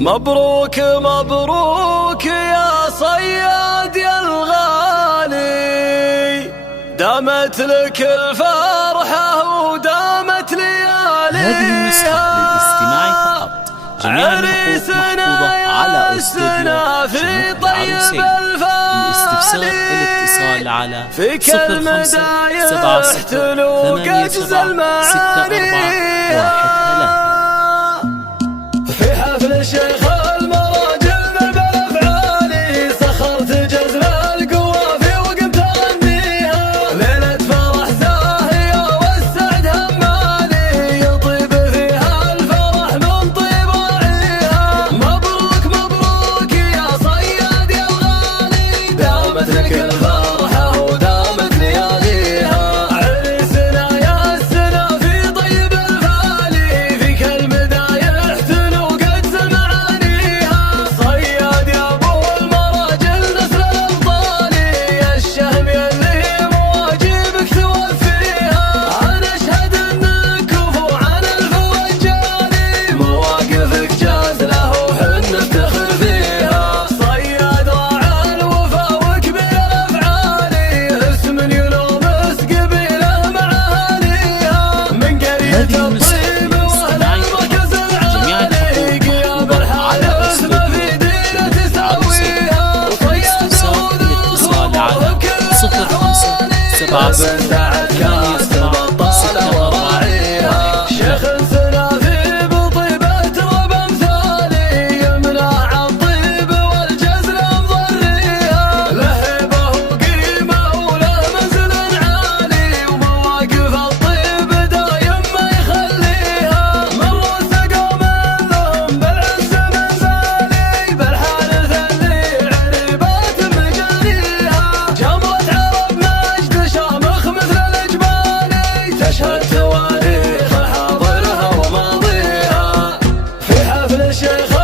مبروك مبروك يا صياد يا الغالي، دامت لك الفرحة ودامت ليالي. هذه النسخة للاستماع فقط. جميع الحقوق محفوظة على استوديو شموخ العروسين. للاستفسار الاتصال على 0576 في حفل الشيخ المراجل بالافعالي، سخرت جزل القوافي وقمت اغنيها. ليلة فرح زاهية والسعد همالي، يطيب فيها الفرح من طيب راعيها. مبروك مبروك يا صياد يا الغالي، دامت لك الفرحة ودامت لياليها. عريسنا يا السنا في طيب الفالي، فيك المدايا يحتلو قدس معانيها. صياد يا ابو المراجل نسل الابطالي، الشهم يلي مواجبك توفيها. انا اشهد انك كفو عن الفرجاني، مواقفك جازله وحنا نفتخر فيها. صياد راعى الوفا وكبير افعالي، اسم يلومس قبيله معاليها. من قريه الطيب واهل المركز العالي، قيام الحارس ما في دينه تساويها. صياد الاتصال على 0578 شيخ سنا في بطيبة وبامثالي، يمنع عن طيب والجزل مضريها. لهبه وقيمه وله منزل عالي، ومواقف الطيب دايم ما يخليها. من وثقوا منهم بالعز منزالي، بالحارث اللي عريبات مجاريها. جمرة عرب مجد شامخ مثل الجبالي، تشهد تواريخ حاضرها وماضيها. في حفل الشيخ